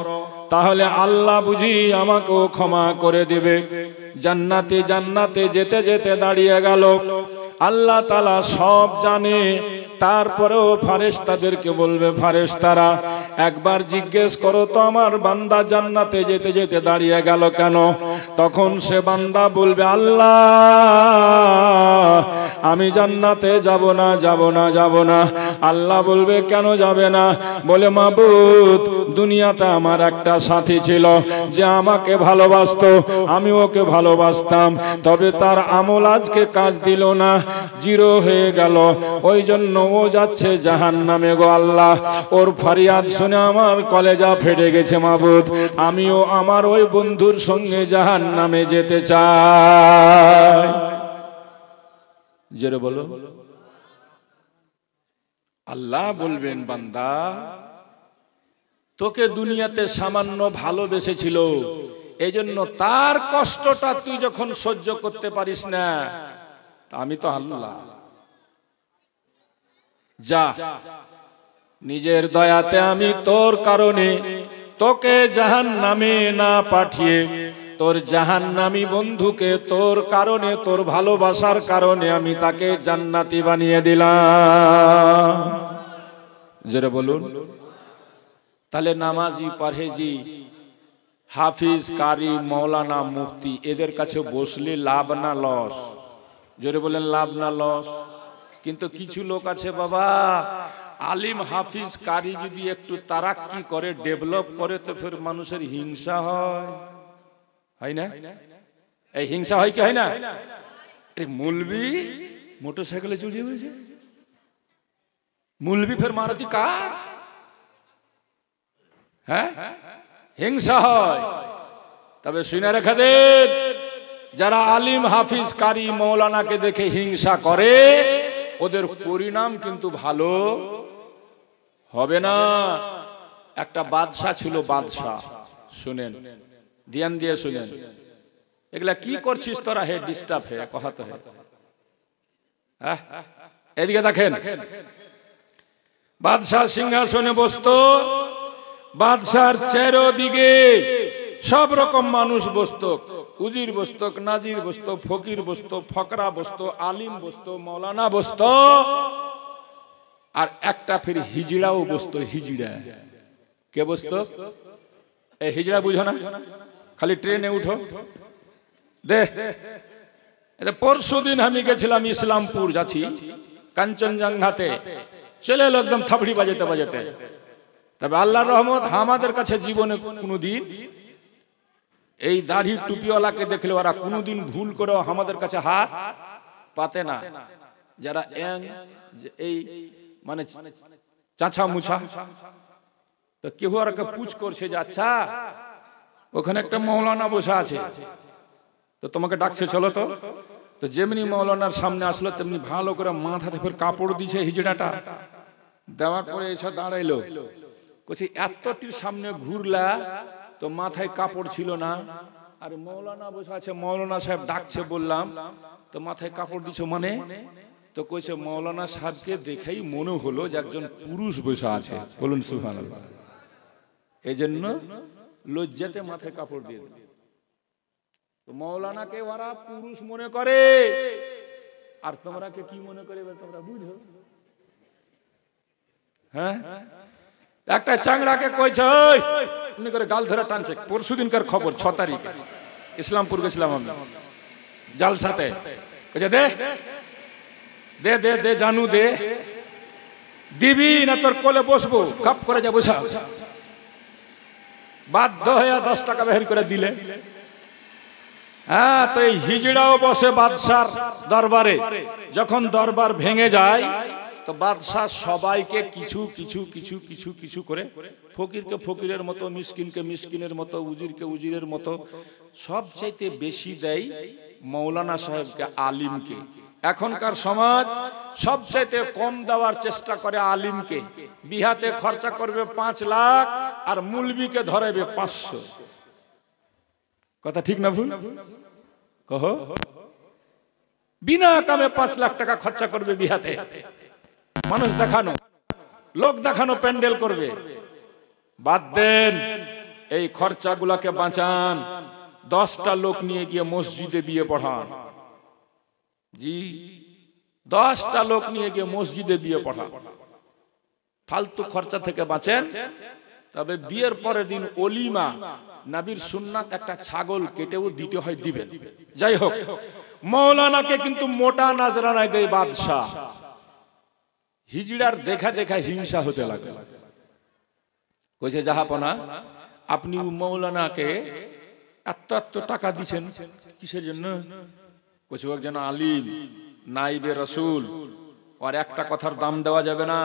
তাহলে আল্লাহ বুঝি আমাকেও ক্ষমা করে দিবে। জান্নাতে জান্নাতে যেতে যেতে দাঁড়িয়ে গেল। আল্লাহ তাআলা সব জানে, তারপরেও ফেরেশতাদেরকে বলবে, ফেরেশতারা একবার জিজ্ঞেস করো তো আমার বান্দা জান্নাতে যেতে যেতে দাঁড়িয়ে গেল কেন? তখন সে বান্দা বলবে, আল্লাহ আমি জান্নাতে যাব না যাব না যাব না। আল্লাহ বলবে কেন যাবে না? বলে মাবুদ দুনিয়াতে আমার একটা সাথী ছিল যে আমাকে ভালোবাসতো, আমি ওকে ভালোবাসতাম, তবে তার আমল আজকে কাজ দিল না, জিরো হয়ে গেল, ওই জন্য ও যাচ্ছে জাহান্নামে গো আল্লাহ। ওর ফরিয়াদ শুনে আমার কলেজা ফেটে গেছে মাবুদ, আমিও আমার ওই বন্ধুর সঙ্গে জাহান্নামে যেতে চাই। জোরে বলো। আল্লাহ বলবেন বান্দা তোকে দুনিয়াতে সামান্য ভালোবেসেছিল, এজন্য তার কষ্টটা তুই যখন সহ্য করতে পারিস না, আমি তো আল্লাহ, যা নিজের দয়াতে আমি তোর কারণে তোকে জাহান্নামে না পাঠিয়ে তোর জাহান্নামী বন্ধুকে তোর কারণে, তোর ভালোবাসার কারণে আমি তাকে জান্নাতি বানিয়ে দিলাম। জোরে বলুন। তাহলে নামাজি, পরহেজি, হাফিজ, কারি, মৌলানা, মুফতি এদের কাছে বসলে লাভ না লস? জোরে বলেন, লাভ না লস? কিন্তু কিছু লোক আছে বাবা, আলিম হাফিজ কারি যদি একটু তারাক্কি করে, ডেভেলপ করে, তো ফের মানুষের হিংসা হয় না? এই হিংসা হয় কি হয় না? এই মুলবি মোটরসাইকেলে চড়িয়ে বসে, মুলবি ফের মারুতি কার, হ্যাঁ, হিংসা হয়। তবে শুনে রেখে দেন, যারা আলিম হাফিজ কারি মৌলানাকে দেখে হিংসা করে ওদের পরিণাম কিন্তু ভালো হবে না। একটা বাদশা ছিল, বাদশা, শুনেন, ধ্যান দিয়ে শুনেন, এগুলা কি করছিস তোরা? হে ডিস্টার্ব হে কহাতে হে, এদিকে দেখেন। বাদশা সিংহাসনে বসতো, বাদশার চারদিকে সব রকম মানুষ বসতো, উজির বসতো, নাজির বসতো, ফকির বসতো, ফকরা বসতো, আলিম বসতো, মৌলানা বসতো, আর একটা ফির হিজড়াও বসতো। হিজড়া কে বসতো? এই হিজড়া বুঝো না? খালি ট্রেনে উঠো দে। পরশু দিন আমি গেছিলাম ইসলামপুর, যাচ্ছি কাঞ্চনজঙ্ঘাতে, চলে এলো একদম থাপড়ি বাজাতে বাজাতে। তবে আল্লাহর রহমত, আমাদের কাছে জীবনে কোনোদিন এই দাড়ি টুপিওয়ালাকে দেখলে ওরা কোনোদিন ভুল করে আমাদের কাছে হাত পাতে না। যারা এই মানে চাচা মুছা, তো কেউ আর পুছ করছে যে আচ্ছা ওখানে একটা মৌলানা বসে আছে, তো তোমাকে ডাকছে চলো তো। তো যেমনি মৌলানার সামনে আসলো তেমনি ভালো করে মাথাতে ফের কাপড় দিছে হিজড়াটা, দেওয়ার পরে এসে দাঁড়াইলো, বলছি এতটির সামনে ঘুরলা তো মাথায় কাপড় ছিল না, আর মৌলানা বসে আছে, মৌলানা সাহেব ডাকছে, বললাম তো মাথায় কাপড় দিছো মানে? তো কইছে মৌলানা সাহেবকে দেখেই মনে হলো যে একজন পুরুষ বসে আছে। বলুন সুবহানাল্লাহ। এই জন্য লজ্জাতে মাথায় কাপড় দিয়ে দিল। তো মৌলানাকে ওরা পুরুষ মনে করে, আর তোমরা কে কি মনে করে এবার তোমরা বুঝো। হ্যাঁ, একটা চাংড়াকে কইছে এমনি করে গাল ধরে টানছে। পরশু দিনকার খবর, 6 তারিখে ইসলামপুর গেছিলাম আমি জালসাতে। কইছে দে দে দে দে জানু দে, দিবি না তোর কোলে বসবো। কাপ করে যা বসা, বাধ্য হয়ে 10 টাকা বের করে দিলে। হ্যাঁ, তো এই হিজড়াও বসে বাদশার দরবারে। যখন দরবার ভেঙে যায় তো বাদশাহ সবাইকে কিছু কিছু কিছু কিছু কিছু করে, ফকিরকে ফকিরের মতো, মিসকিনকে মিসকিনের মতো, উজিরকে উজিরের মতো, সবচাইতে বেশি দেয় মৌলানা সাহেবকে, আলিমকে। এখনকার সমাজ সবচাইতে কম দেওয়ার চেষ্টা করে আলিমকে। বিহাতে খরচা করবে 5 লাখ আর মুলবিকে ধরাবে 500। কথা ঠিক না ভুল? কহো। বিনা কামে 5 লাখ টাকা খরচা করবে বিহাতে, মানুষ দেখানো, লোক দেখানো, প্যান্ডেল করবে। বাদ দেন, এই খরচাগুলাকে বাঁচান। 10টা লোক নিয়ে গিয়ে মসজিদে বিয়ে পড়ান। জি, 10টা লোক নিয়ে গিয়ে মসজিদে বিয়ে পড়ান। ফালতু খরচা থেকে বাঁচেন। তবে বিয়ের পরের দিন ওলিমা, নবীর সুন্নাত, একটা ছাগল কেটেও দিতে হয়, দিবেন। যাই হোক, মৌলানাকে কিন্তু মোটা নাজরানায় দেয় বাদশাহ। হিজড়ার দেখা দেখা হিংসা হতে লাগে, কইছে জাহাপনা আপনি মৌলানাকে এত এত টাকা দিছেন কিসের জন্য? কইছে একজন আলিম নাইবে রসুল, আর একটা কথার দাম দেওয়া যাবে না।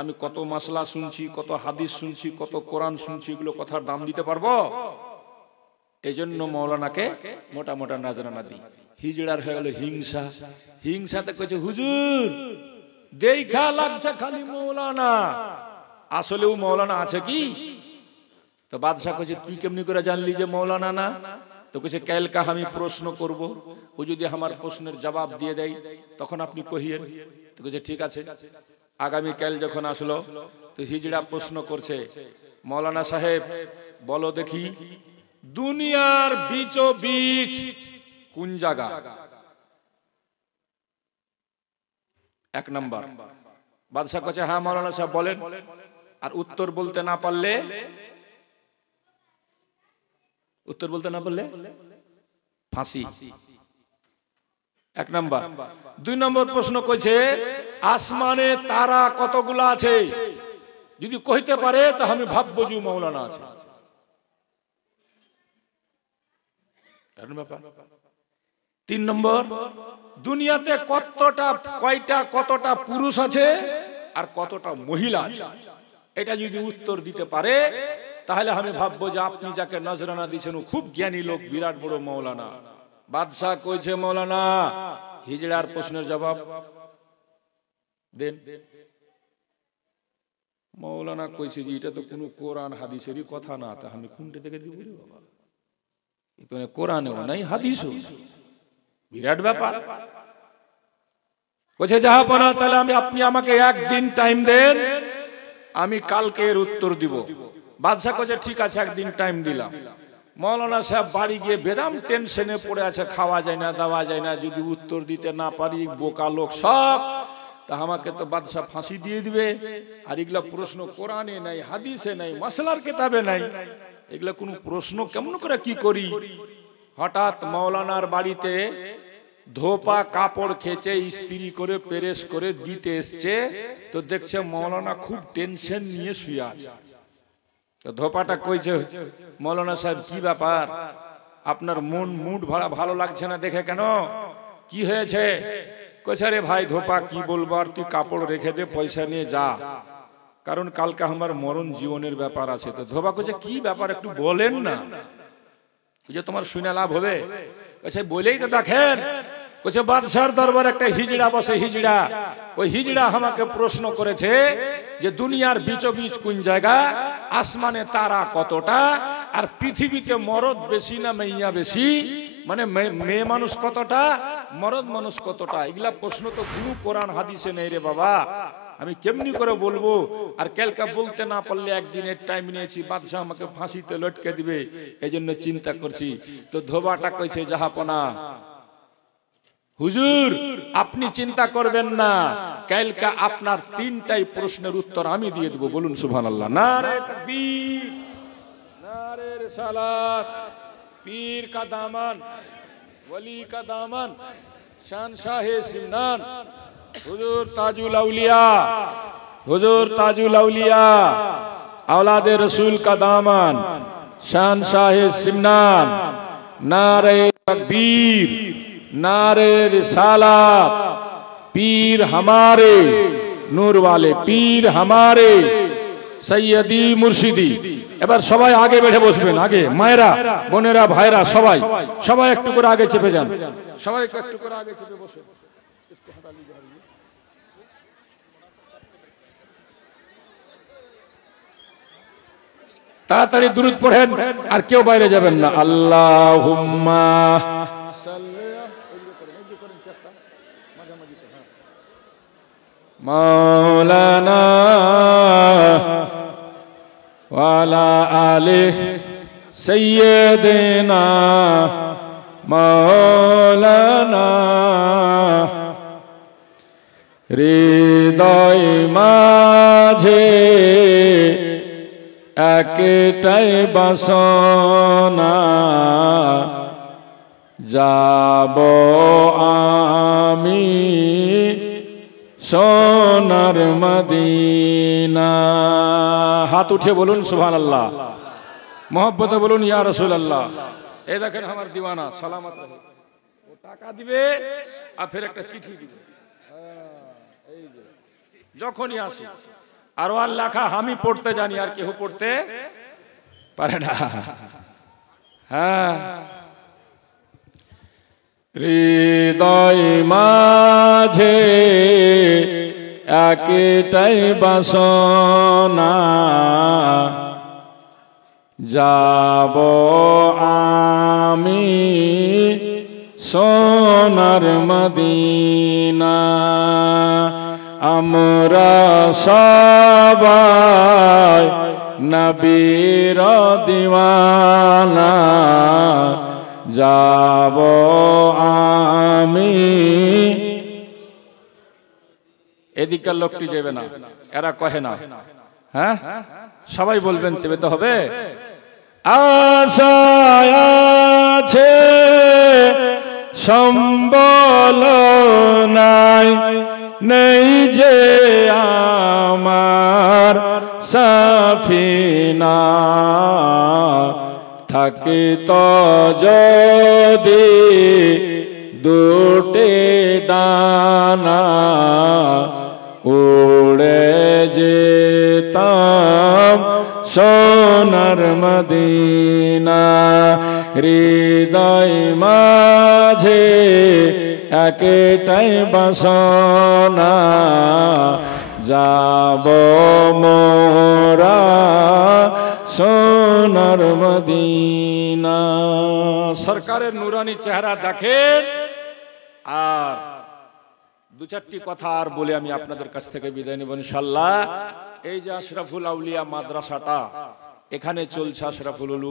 আমি কত মাসলা শুনছি, কত হাদিস শুনছি, কত কোরআন শুনছি, এগুলো কথার দাম দিতে পারবো? এই জন্য মৌলানাকে মোটা মোটা নাজরানা দিই। হিজড়ার হয়ে গেল হিংসা। হিংসাতে কইছে হুজুর দেখা লাগছে খালি মৌলানা, আসলেও মৌলানা আছে কি? তো বাদশাহ কইছে তুই কেমনি করে জানলি যে মৌলানা না? তো কইছে কালকা আমি প্রশ্ন করব, ও যদি আমার প্রশ্নের জবাব দিয়ে দেয় তখন আপনি কহিয়েন। তো কইছে ঠিক আছে। আগামী কাল যখন আসলো তো হিজড়া প্রশ্ন করছে, মৌলানা সাহেব বলো দেখি দুনিয়ার বিচো বীচ কোন জায়গা? এক নাম্বার। বাদশাহ কইছে হ্যাঁ মৌলানা সাহেব বলেন। আর উত্তর বলতে না পারলে ফাঁসি। এক নাম্বার। দুই নম্বর প্রশ্ন কইছে আসমানে তারা কতগুলা আছে? যদি কইতে পারে তো আমি ভাববো যে মৌলানা আছে। তিন নম্বর, দুনিয়াতে কতটা পুরুষ আছে আর কতটা মহিলা আছে? এটা যদি উত্তর দিতে পারে তাহলে আমি ভাববো যে আপনি যাকে নজরানা দিয়েছেন ও খুব জ্ঞানী লোক, বিরাট বড় মৌলানা। বাদশাহ কইছে মৌলানা হিজড়ার প্রশ্নের জবাব দেন। মৌলানা কইছে যে এটা তো কোনো কোরআন হাদিসেরই কথা না, তা আমি কোনটা থেকে দিব রে বাবা? এটা কোরআনেও নাই হাদিসও, বিরাট ব্যাপার। কইছে জাহাপনা তাহলে আপনি আমাকে একদিন টাইম দেন, আমি কালকে এর উত্তর দিব। বাদশাহ কইছে ঠিক আছে একদিন টাইম দিলাম। মৌলানা সাহেব বাড়ি গিয়ে বেদাম টেনশনে পড়ে আছে, খাওয়া যায় না দাওয়া যায় না, যদি উত্তর দিতে না পারি বোকা লোক সব, তা আমাকে তো বাদশাহ ফাঁসি দিয়ে দিবে। আর এগুলা প্রশ্ন কোরআনে নাই, হাদিসে নাই, মাসলার কিতাবে নাই, এগুলা কোন প্রশ্ন কেমন করে কি করি? হঠাৎ মৌলানার বাড়িতে ধোপা কাপড় খেচে ইস্ত্রি করে পেরেস করে দিতে এসছে, তো দেখছে মৌলানা খুব টেনশন নিয়ে শুয়ে আছে। তো ধোপাটা কইছে মৌলানা সাহেব কি ব্যাপার, আপনার মুড ভালো লাগছে না দেখে, কেন কি হয়েছে? কইছে রে ভাই ধোপা কি বলবো, আর তুই কাপড় রেখে দে, পয়সা নিয়ে যা, কারণ কালকে আমার মরণ জীবনের ব্যাপার আছে। তো ধোপা কইছে কি ব্যাপার একটু বলেন না, যে তোমার শুনে লাভ হবে। কইছে বলেই তো দেখেন। কইছে বাদশার দরবার একটা হিজড়া বসে, হিজড়া, ওই হিজড়া আমাকে প্রশ্ন করেছে যে দুনিয়ার বিচবিচ কোন জায়গা, আসমানে তারা কতটা, আর পৃথিবীতে মরদ বেশি না মেইয়া বেশি, মানে মেয়ে মানুষ কতটা, মরদ মানুষ কতটা। এগুলা প্রশ্ন তো কোনো কোরআন হাদিসে নেই রে বাবা, আমি কেমনি করে বলবো? আর কালকে বলতে না পারলে একদিনের টাইম নিয়েছি, বাদশাহ আমাকে ফাঁসিতে লটকে দিবে, এই জন্য চিন্তা করছি। তো ধোবাটা কইছে জাহাপনা হুজুর আপনি চিন্তা করবেন না, কালকে আপনার তিনটাই প্রশ্নের উত্তর আমি দিয়ে দেব। বলুন সুবহানাল্লাহ। নারে তাকবীর, নারে রিসালাত, পীর কা দামান, ওলি কা দামান, শানশাহে সিমনান, হুজুর তাজুল আউলিয়া, হুজুর তাজুল আউলিয়া, औलादे रसूल का दामन, शानशाहे सिमनान, नारे तकबीर, नारे रिसालत, पीर हमारे नूर वाले, पीर हमारे सैयदी मुर्शिदी। এবার সবাই আগে বেঠে বসবেন, আগে মায়েরা বোনেরা ভাইরা সবাই সবাই একটু করে আগে চেপে যান, সবাই একটু করে আগে চেপে বসুন। তাড়াতাড়ি দুরূদ পড়েন আর কেউ বাইরে যাবেন না। আল্লাহুম্মা মাওলানা ওয়ালা আলি সাইয়্যিদিনা মাওলানা। হৃদয় মাঝে একটাই বাসনা, যাব আমি সোনার মদিনা। হাত উঠে বলুন সুবহানাল্লাহ, মোহব্বতে বলুন ইয়া রাসূলুল্লাহ। এই দেখেন আমার দিওয়ানা সালামত রহে, ও টাকা দিবে আর ফের একটা চিঠি দিবে, এই যে যখনই আসে। আর ওর লেখা আমি পড়তে জানি, আর কেউ পড়তে পারে না। হ্যাঁ, হৃদয় মাঝে একটাই বাসনা, যাব আমি সোনার মদিনা। আমরা সবাই নবীর দিওয়ানা, যাব আমি। এদিকের লোকটি যাবে না, এরা কহে না। হ্যাঁ, সবাই বলবেন তবে তো হবে। আশায় আছে সম্বল নাই, নেই যে আমার সাফিনা। থাকে তো যদি দুটি ডানা, উড়ে যেতাম সোনার মদিনা। হৃদয় মাঝে একটাই বাসনা, যাব মোরা সোনার মদিনা। সরকারের নুরানি চেহারা দেখেন। আর দু চারটি কথা আর বলে আমি আপনাদের কাছ থেকে বিদায় নেব ইনশাআল্লাহ। এই যে আশরাফুল আউলিয়া মাদ্রাসাটা, এখানে চলছে আশরাফুল উলুম